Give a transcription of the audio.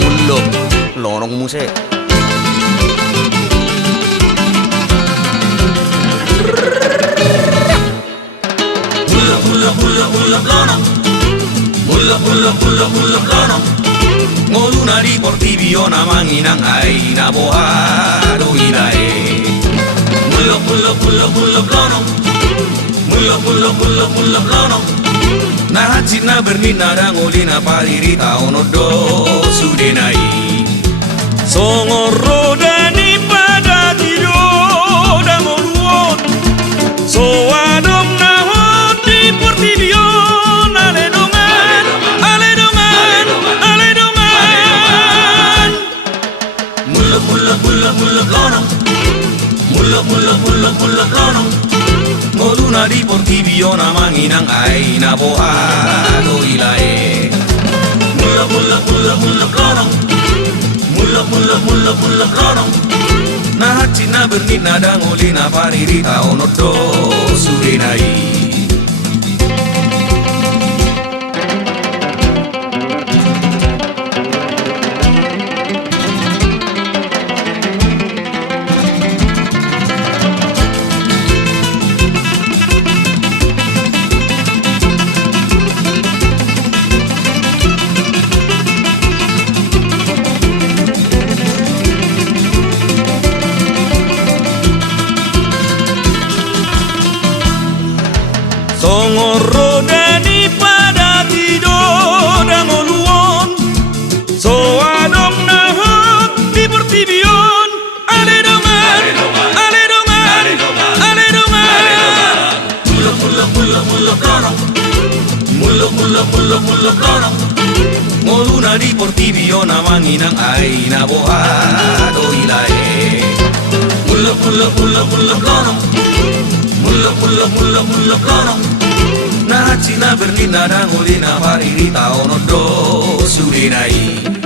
mullo lorong muse mulla ngoluna di portibio na manginang ay nabuhado ilae mulla plano nahatsit na bernina danguli na paririta onodo sudenai songoro dani pada tido dangoluon so adom na hoti portibio mulla plano ngoluna di portibio na manginang ay nabuhado ilae mulla plano mulla plano nahatsit na bernina danguli na paririta onodo sudenai songoro dani pada tido dangoluon so adom na hot di portibion ale dongan mulla plano ngoluna di portibio na manginang ay nabuhado ilae mulla plano mulla plano nahatsit na bernina danguli na paririta onodo sudenai